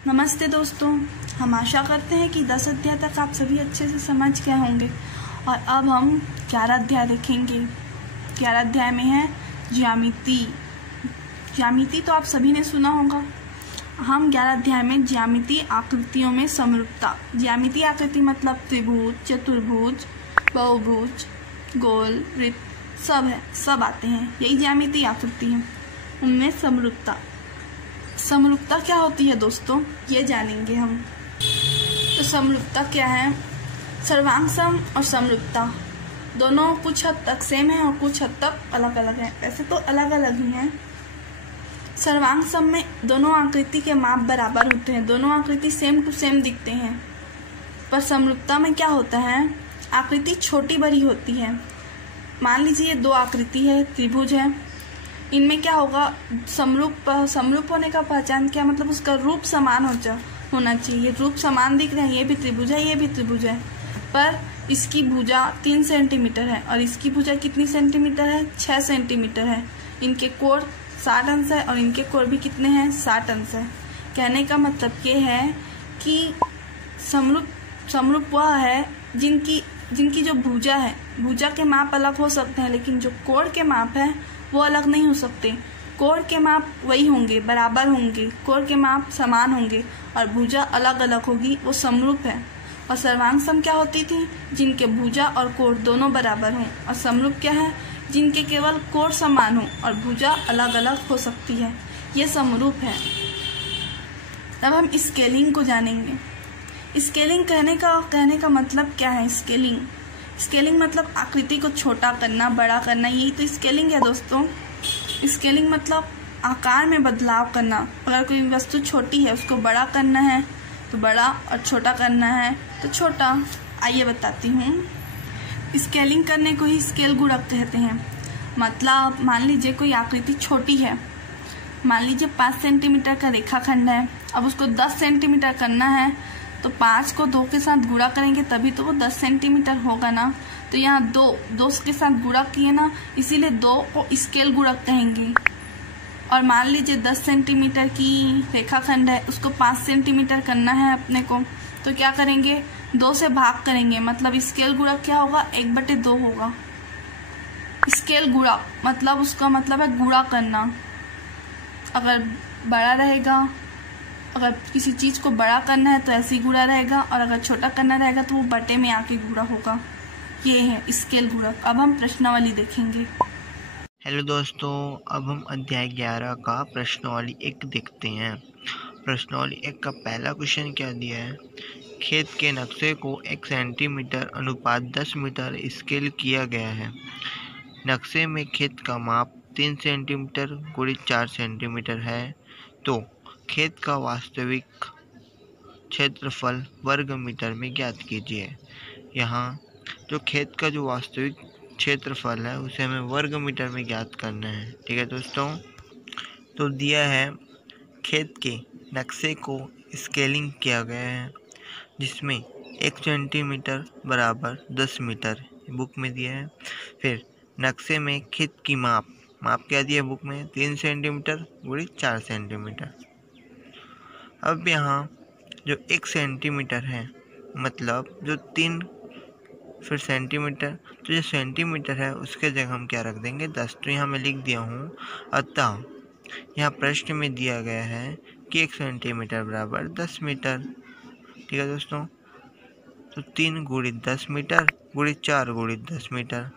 नमस्ते दोस्तों, हम आशा करते हैं कि 10 अध्याय तक आप सभी अच्छे से समझ गए होंगे। और अब हम 11 अध्याय देखेंगे। 11 अध्याय में है ज्यामिति। ज्यामिति तो आप सभी ने सुना होगा। हम 11 अध्याय में ज्यामिति आकृतियों में समरूपता। ज्यामिति आकृति मतलब त्रिभुज, चतुर्भुज, बहुभुज, गोल, वृत्त सब आते हैं। यही ज्यामिति आकृति है। उनमें समरूपता। समरूपता क्या होती है दोस्तों, ये जानेंगे हम। तो समरूपता क्या है? सर्वांग सम और समरूपता दोनों कुछ हद तक सेम है और कुछ हद तक अलग अलग है। वैसे तो अलग अलग ही हैं। सर्वांग सम में दोनों आकृति के माप बराबर होते हैं, दोनों आकृति सेम टू सेम दिखते हैं। पर समरूपता में क्या होता है, आकृति छोटी बड़ी होती है। मान लीजिए दो आकृति है, त्रिभुज है। इनमें क्या होगा, समरूप होने का पहचान क्या, मतलब उसका रूप समान होना चाहिए। रूप समान दिख रहे हैं, ये भी त्रिभुज है, ये भी त्रिभुज है, पर इसकी भुजा 3 सेंटीमीटर है और इसकी भुजा कितनी सेंटीमीटर है, 6 सेंटीमीटर है। इनके कोण 60 अंश है और इनके कोण भी कितने हैं, 60 अंश है। कहने का मतलब ये है कि समरूप वह है जिनकी जो भुजा है, भुजा के माप अलग हो सकते हैं, लेकिन जो कोण के माप है वो अलग नहीं हो सकते। कोण के माप वही होंगे, बराबर होंगे, कोण के माप समान होंगे और भुजा अलग अलग होगी, वो समरूप है। और सर्वांग सम क्या होती थी, जिनके भुजा और कोण दोनों बराबर हों। और समरूप क्या है, जिनके केवल कोण समान हो और भुजा अलग अलग हो सकती है, ये समरूप है। अब हम स्केलिंग को जानेंगे। स्केलिंग कहने का मतलब क्या है? स्केलिंग मतलब आकृति को छोटा करना, बड़ा करना, यही तो स्केलिंग है दोस्तों। स्केलिंग मतलब आकार में बदलाव करना। अगर कोई वस्तु छोटी है, उसको बड़ा करना है तो बड़ा और छोटा करना है तो छोटा। आइए बताती हूँ। स्केलिंग करने को ही स्केल गुणक कहते हैं। मतलब मान लीजिए कोई आकृति छोटी है, मान लीजिए 5 सेंटीमीटर का रेखाखंड है। अब उसको 10 सेंटीमीटर करना है तो 5 को 2 के साथ गुणा करेंगे तभी तो वो 10 सेंटीमीटर होगा ना। तो यहाँ 2 के साथ गुणा किए ना, इसीलिए 2 को स्केल गुणक कहेंगे। और मान लीजिए 10 सेंटीमीटर की रेखाखंड है, उसको 5 सेंटीमीटर करना है अपने को, तो क्या करेंगे, 2 से भाग करेंगे। मतलब स्केल गुणक क्या होगा, 1/2 होगा। स्केल गुणक मतलब उसका मतलब है गुणा करना। अगर बड़ा रहेगा, अगर किसी चीज को बड़ा करना है तो ऐसे ही गुणा रहेगा, और अगर छोटा करना रहेगा तो वो बटे में आके गुणा होगा। ये है स्केल गुणक। अब हम प्रश्नावली देखेंगे। हेलो दोस्तों, अब हम अध्याय 11 का प्रश्नावली 1 देखते हैं। प्रश्नावली 1 का पहला क्वेश्चन क्या दिया है, खेत के नक्शे को 1 सेंटीमीटर अनुपात 10 मीटर स्केल किया गया है। नक्शे में खेत का माप 3 सेंटीमीटर × 4 सेंटीमीटर है। तो खेत का वास्तविक क्षेत्रफल वर्ग मीटर में ज्ञात कीजिए। यहाँ जो खेत का जो वास्तविक क्षेत्रफल है उसे हमें वर्ग मीटर में ज्ञात करना है। ठीक है दोस्तों, तो दिया है खेत के नक्शे को स्केलिंग किया गया है, जिसमें 1 सेंटीमीटर बराबर 10 मीटर बुक में दिया है। फिर नक्शे में खेत की माप क्या दिया है बुक में, 3 सेंटीमीटर × 4 सेंटीमीटर। अब यहाँ जो 1 सेंटीमीटर है, मतलब जो 3 फिर सेंटीमीटर, तो जो सेंटीमीटर है उसके जगह हम क्या रख देंगे, 10। तो यहाँ मैं लिख दिया हूँ। अतः यहाँ प्रश्न में दिया गया है कि 1 सेंटीमीटर बराबर 10 मीटर। ठीक है दोस्तों, तो 3 × 10 मीटर × 4 × 10 मीटर,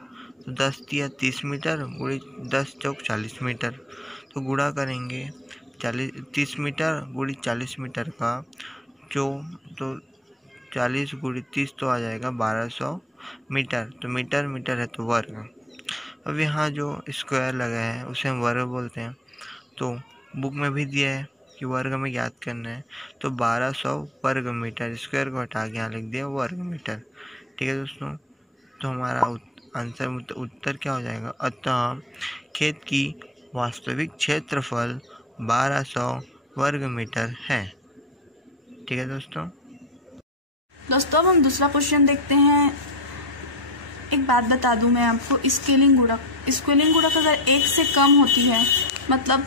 तो 10 दिया 30 मीटर × 10 चौक 40 मीटर। तो गुणा करेंगे 30 मीटर × 40 मीटर का, जो तो 40 × 30 तो आ जाएगा 1200 मीटर। तो मीटर है तो वर्ग। अब यहाँ जो स्क्वायर लगा है उसे हम वर्ग बोलते हैं। तो बुक में भी दिया है कि वर्ग में ज्ञात करना है, तो 1200 वर्ग मीटर, स्क्वायर को हटा के यहाँ लिख दिया वर्ग मीटर। ठीक है दोस्तों, तो हमारा आंसर उत्तर क्या हो जाएगा, अतः खेत की वास्तविक क्षेत्रफल 1200 वर्ग मीटर है। ठीक है दोस्तों, अब हम दूसरा क्वेश्चन देखते हैं। एक बात बता दूं मैं आपको, स्केलिंग गुणक अगर 1 से कम होती है, मतलब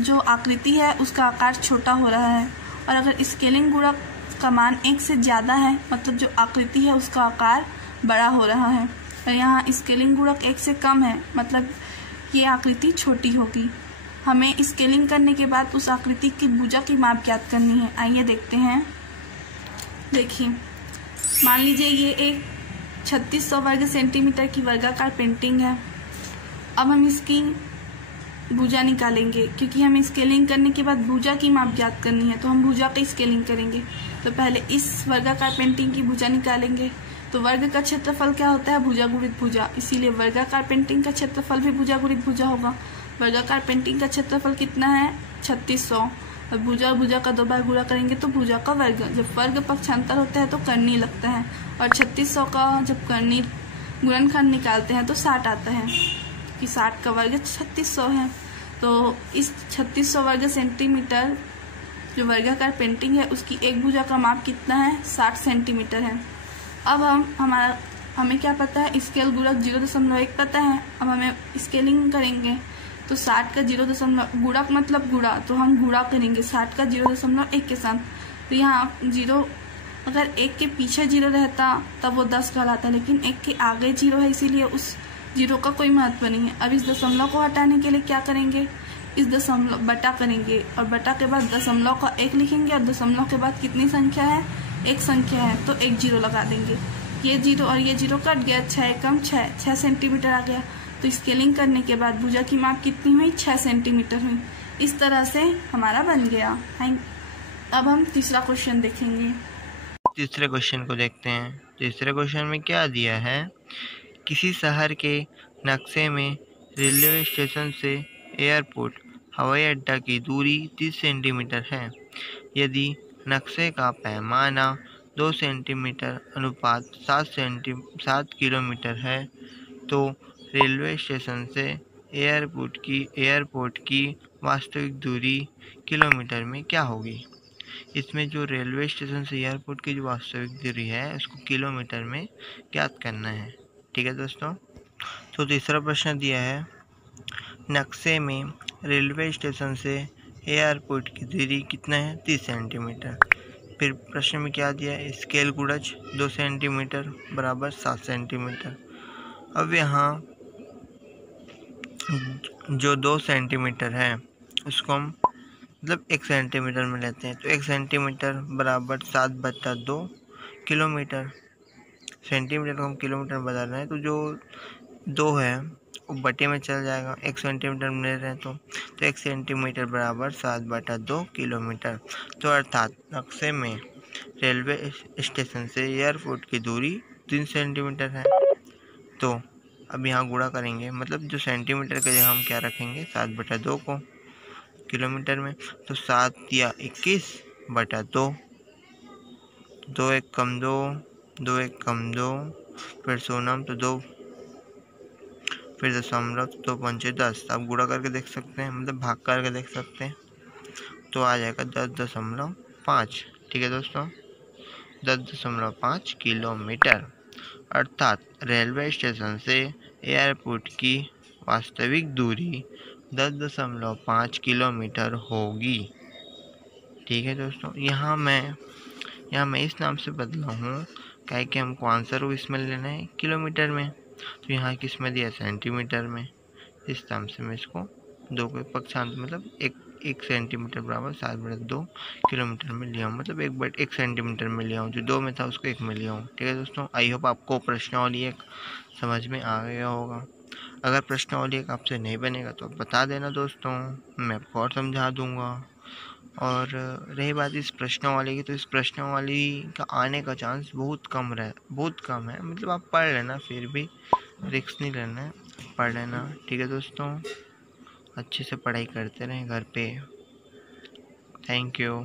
जो आकृति है उसका आकार छोटा हो रहा है और अगर स्केलिंग गुणक का मान 1 से ज़्यादा है, मतलब जो आकृति है उसका आकार बड़ा हो रहा है, और यहाँ स्केलिंग गुणक 1 से कम है, मतलब ये आकृति छोटी होगी। हमें स्केलिंग करने के बाद उस आकृति की भुजा की माप ज्ञात करनी है। आइए देखते हैं। देखिए, मान लीजिए ये एक 3600 वर्ग सेंटीमीटर की वर्गाकार पेंटिंग है। अब हम इसकी भुजा निकालेंगे, क्योंकि हमें स्केलिंग करने के बाद भुजा की माप ज्ञात करनी है, तो हम भुजा की स्केलिंग करेंगे। तो पहले इस वर्गाकार पेंटिंग की भुजा निकालेंगे। तो वर्ग का क्षेत्रफल क्या होता है? भुजा गुणित भुजा, इसीलिए वर्गाकार पेंटिंग का क्षेत्रफल भी भुजा गुणित भुजा होगा। वर्गाकार पेंटिंग का क्षेत्रफल कितना है? 3600, और भुजा का 2 बार गुणा करेंगे तो भुजा का वर्ग। जब वर्ग पक्षांतर होता है तो करनी लगता है, और 3600 का जब करनी गुणनखंड निकालते हैं तो 60 आता है, कि 60 का वर्ग 3600 है। तो इस 3600 वर्ग सेंटीमीटर जो वर्गाकार पेंटिंग है उसकी एक भुजा का माप कितना है? 60 सेंटीमीटर है। अब हमें क्या पता है? स्केल गुणक 0.1 पता है। अब हमें स्केलिंग करेंगे तो 60 का 0. गुणक मतलब गुणा, तो हम गुणा करेंगे 60 का 0.1 के साथ। तो यहाँ 0, अगर 1 के पीछे 0 रहता तब वो 10 कहलाता, लेकिन 1 के आगे 0 है, इसीलिए उस 0 का कोई महत्व नहीं है। अब इस दशमलव को हटाने के लिए क्या करेंगे? इस दशमलव बटा करेंगे, और बटा के बाद दशमलव का 1 लिखेंगे, और दशमलव के बाद कितनी संख्या है? 1 संख्या है, तो 1 0 लगा देंगे। ये 0 और ये 0 कट गया, 6 कम 6 सेंटीमीटर आ गया। तो स्केलिंग करने के बाद भुजा की माप कितनी हुई? 6 सेंटीमीटर हुई। इस तरह से हमारा बन गया। अब हम तीसरा क्वेश्चन देखेंगे। तीसरे क्वेश्चन को देखते हैं। तीसरे क्वेश्चन में क्या दिया है? किसी शहर के नक्शे में रेलवे स्टेशन से एयरपोर्ट हवाई अड्डा की दूरी 30 सेंटीमीटर है। यदि नक्शे का पैमाना 2 सेंटीमीटर अनुपात 7 किलोमीटर है, तो रेलवे स्टेशन से एयरपोर्ट की वास्तविक दूरी किलोमीटर में क्या होगी? इसमें जो रेलवे स्टेशन से एयरपोर्ट की जो वास्तविक दूरी है उसको किलोमीटर में ज्ञात करना है। ठीक है दोस्तों, तो तीसरा प्रश्न दिया है, नक्शे में रेलवे स्टेशन से एयरपोर्ट की दूरी कितना है? 30 सेंटीमीटर। फिर प्रश्न में क्या दिया है? स्केल गुणज 2 सेंटीमीटर बराबर 7 सेंटीमीटर। अब यहाँ जो 2 सेंटीमीटर है उसको हम मतलब 1 सेंटीमीटर में लेते हैं, तो 1 सेंटीमीटर बराबर 7/2 किलोमीटर। सेंटीमीटर को हम किलोमीटर में बदल रहे हैं, तो जो 2 है वो बटे में चल जाएगा। 1 सेंटीमीटर में ले रहे हैं तो 1 सेंटीमीटर बराबर 7/2 किलोमीटर। तो अर्थात नक्शे में रेलवे स्टेशन से एयरपोर्ट की दूरी 3 सेंटीमीटर है। तो अब यहाँ गुणा करेंगे, मतलब जो सेंटीमीटर की जगह हम क्या रखेंगे? 7/2 को किलोमीटर में, तो 7 या 21/2, 2 1 कम 2, 2 1 कम 2, फिर सोनम तो 2, फिर दशमलव तो 2 पंचे 10। आप गुणा करके देख सकते हैं, मतलब भाग करके देख सकते हैं, तो आ जाएगा 10.5। ठीक है दोस्तों, 10.5 किलोमीटर। अर्थात रेलवे स्टेशन से एयरपोर्ट की वास्तविक दूरी 10.5 किलोमीटर होगी। ठीक है दोस्तों, यहाँ मैं इस नाम से बदला हूँ क्या है कि हमको आंसर इसमें लेना है किलोमीटर में, तो यहाँ किस में दिया? सेंटीमीटर में। इस नाम से मैं इसको 2 के पक्षांत मतलब 1 सेंटीमीटर बराबर 7/2 किलोमीटर में लिया हूँ, मतलब 1 सेंटीमीटर में लिया हूँ। जो 2 में था उसको 1 में लिया हूँ। ठीक है दोस्तों, आई होप आपको प्रश्नावली 1 समझ में आ गया होगा। अगर प्रश्नावली 1 आपसे नहीं बनेगा तो बता देना दोस्तों, मैं आपको और समझा दूँगा। और रही बात इस प्रश्नावली की, तो इस प्रश्नावली का आने का चांस बहुत कम है। मतलब आप पढ़ लेना, फिर भी रिस्क नहीं लेना है, पढ़ लेना। ठीक है दोस्तों, अच्छे से पढ़ाई करते रहें घर पे। Thank you.